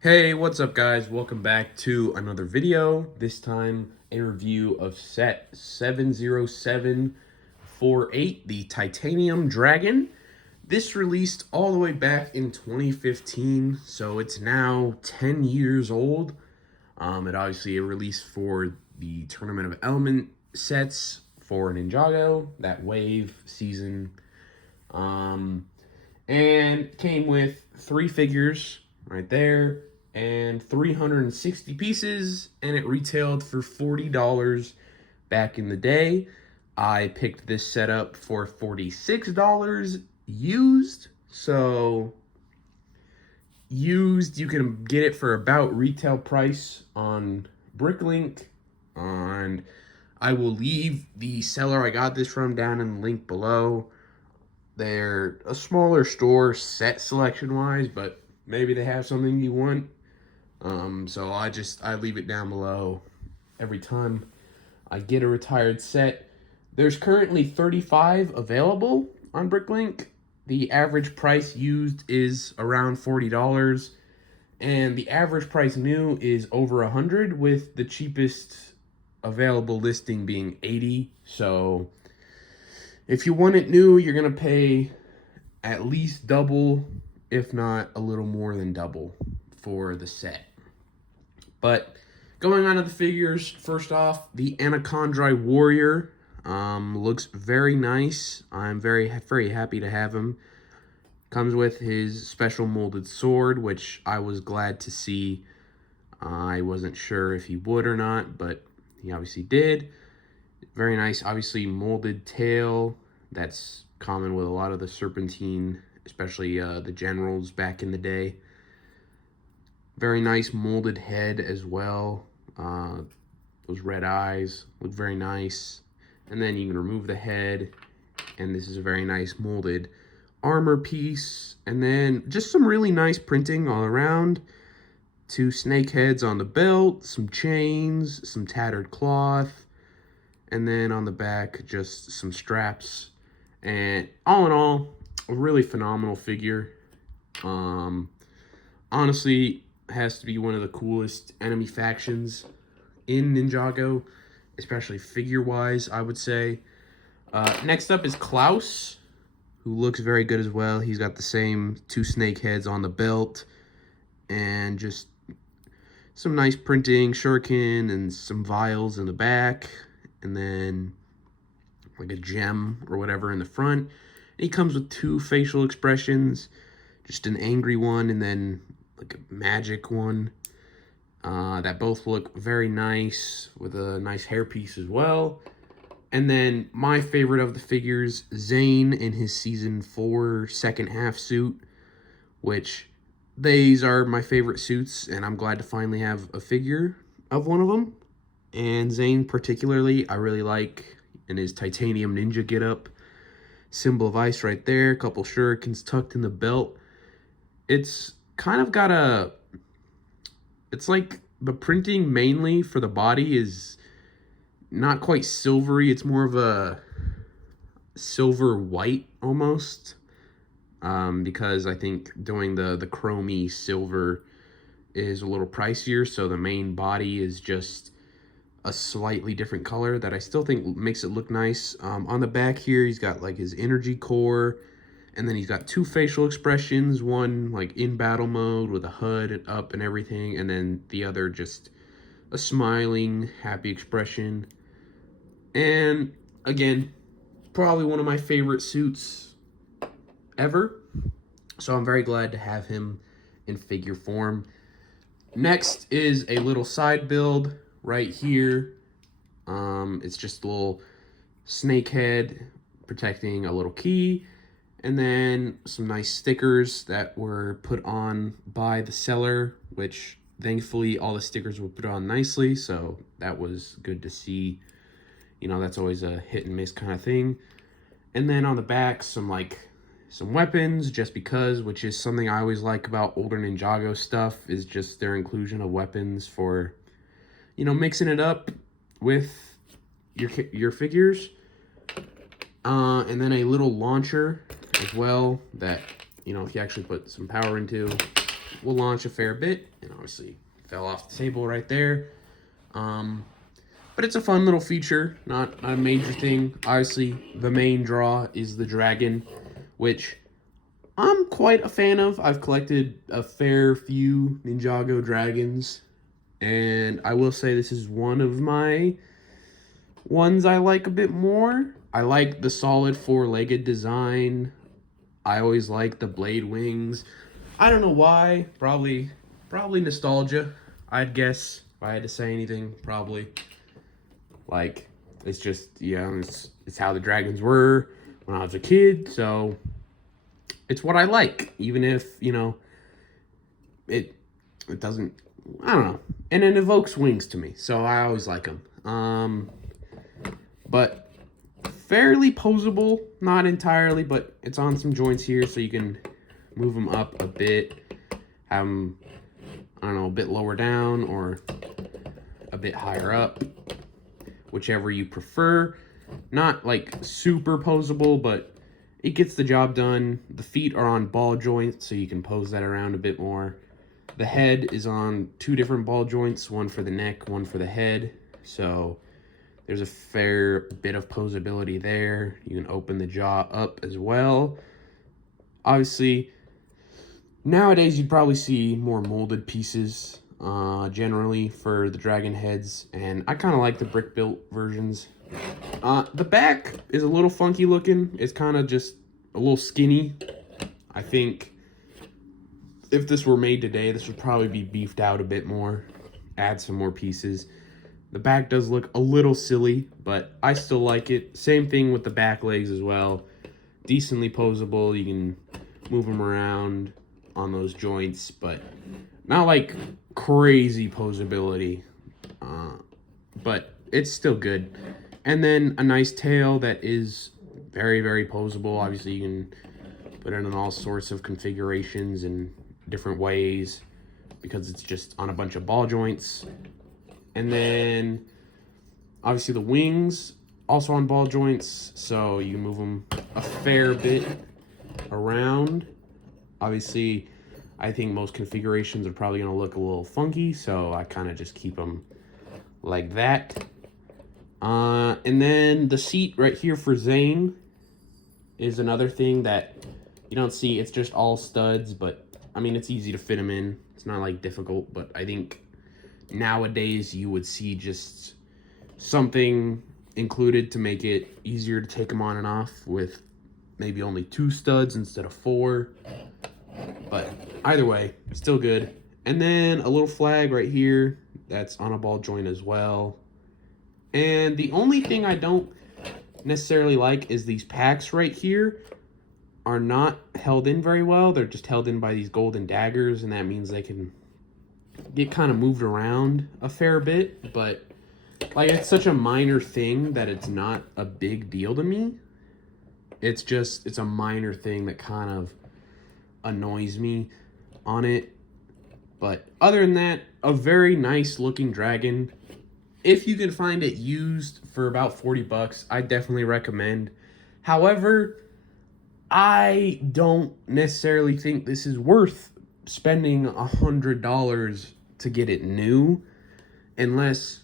Hey, what's up guys? Welcome back to another video. This time a review of set 70748, the Titanium Dragon. This released all the way back in 2015, so it's now 10 years old. It obviously released for the Tournament of Element sets for Ninjago, that wave season. And came with 3 figures right there and 360 pieces, and it retailed for $40 back in the day. I picked this set up for $46 used. So used, you can get it for about retail price on Bricklink, and I will leave the seller I got this from down in the link below. They're a smaller store set selection wise, but maybe they have something you want. So I leave it down below every time I get a retired set. There's currently 35 available on Bricklink. The average price used is around $40, and the average price new is over $100, with the cheapest available listing being $80. So if you want it new, you're gonna pay at least double, if not a little more than double, for the set. But going on to the figures, first off, the Anaconda Warrior looks very nice. I'm very happy to have him. Comes with his special molded sword, which I was glad to see. I wasn't sure if he would or not, but he obviously did. Very nice, obviously molded tail. That's common with a lot of the Serpentine, especially the generals back in the day. Very nice molded head as well. Those red eyes look very nice. And then you can remove the head, and this is a very nice molded armor piece. And then just some really nice printing all around. 2 snake heads on the belt, some chains, some tattered cloth, and then on the back just some straps. And all in all, a really phenomenal figure. Honestly, has to be one of the coolest enemy factions in Ninjago, especially figure-wise, I would say. Next up is Klaus, who looks very good as well. He's got the same 2 snake heads on the belt, and just some nice printing, shuriken, and some vials in the back, and then like a gem or whatever in the front. And he comes with 2 facial expressions, just an angry one and then like a magic one, that both look very nice, with a nice hairpiece as well. And then my favorite of the figures, Zane in his season 4 second half suit, which these are my favorite suits, and I'm glad to finally have a figure of one of them. And Zane particularly, I really like in his titanium ninja getup. Symbol of ice right there, a couple shurikens tucked in the belt. It's kind of got a, it's like the printing mainly for the body is not quite silvery. It's more of a silver white almost, because I think doing the chromey silver is a little pricier, so the main body is just a slightly different color that I still think makes it look nice. On the back here, he's got like his energy core, and then he's got 2 facial expressions, one like in battle mode with a HUD up and everything, and then the other just a smiling, happy expression. And again, probably one of my favorite suits ever. So I'm very glad to have him in figure form. Next is a little side build right here. It's just a little snake head protecting a little key, and then some nice stickers that were put on by the seller, which thankfully all the stickers were put on nicely, so that was good to see. You know, that's always a hit and miss kind of thing. And then on the back, some weapons, just because, which is something I always like about older Ninjago stuff, is just their inclusion of weapons for, you know, mixing it up with your figures. And then a little launcher as well that, you know, if you actually put some power into, will launch a fair bit, and obviously fell off the table right there. But it's a fun little feature, not a major thing. Obviously, the main draw is the dragon, which I'm quite a fan of. I've collected a fair few Ninjago dragons, and I will say this is one of my ones I like a bit more. I like the solid four-legged design. I always like the blade wings. I don't know why. Probably nostalgia, I'd guess. If I had to say anything, probably. Like, it's just, it's how the dragons were when I was a kid, so it's what I like, even if, it doesn't, I don't know. And it evokes wings to me, so I always like them. But fairly posable, not entirely, but it's on some joints here, so you can move them up a bit, have them, I don't know, a bit lower down or a bit higher up, whichever you prefer. Not like super posable, but it gets the job done. The feet are on ball joints, so you can pose that around a bit more. The head is on two different ball joints, one for the neck, one for the head. So there's a fair bit of posability there. You can open the jaw up as well. Obviously, nowadays you'd probably see more molded pieces generally for the dragon heads, and I kind of like the brick built versions. The back is a little funky looking. It's kind of just a little skinny. I think if this were made today, this would probably be beefed out a bit more, add some more pieces. The back does look a little silly, but I still like it. Same thing with the back legs as well. Decently posable. You can move them around on those joints, but not like crazy posability. But it's still good. And then a nice tail that is very, very posable. Obviously, you can put it in all sorts of configurations and different ways because it's just on a bunch of ball joints. And then, obviously, the wings also on ball joints, so you can move them a fair bit around. Obviously, I think most configurations are probably going to look a little funky, so I kind of just keep them like that. And then the seat right here for Zane is another thing that you don't see. It's just all studs, but I mean, it's easy to fit them in. It's not like difficult, but I think nowadays you would see just something included to make it easier to take them on and off with maybe only 2 studs instead of 4. But either way, still good. And then a little flag right here that's on a ball joint as well. And the only thing I don't necessarily like is these packs right here are not held in very well. They're just held in by these golden daggers, and that means they can get kind of moved around a fair bit. But like, it's such a minor thing that it's not a big deal to me. It's a minor thing that kind of annoys me on it. But other than that, a very nice looking dragon. If you can find it used for about 40 bucks, I definitely recommend. However, I don't necessarily think this is worth spending $100 to get it new, unless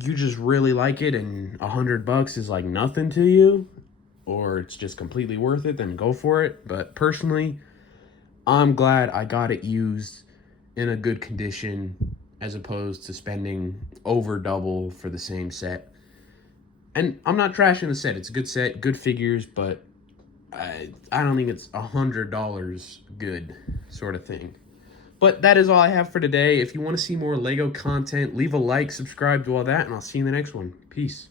you just really like it and $100 is like nothing to you, or it's just completely worth it, then go for it. But personally, I'm glad I got it used in a good condition as opposed to spending over double for the same set. And I'm not trashing the set. It's a good set, good figures, but I don't think it's $100 good sort of thing. But that is all I have for today. If you want to see more LEGO content, leave a like, subscribe, do all that, and I'll see you in the next one. Peace.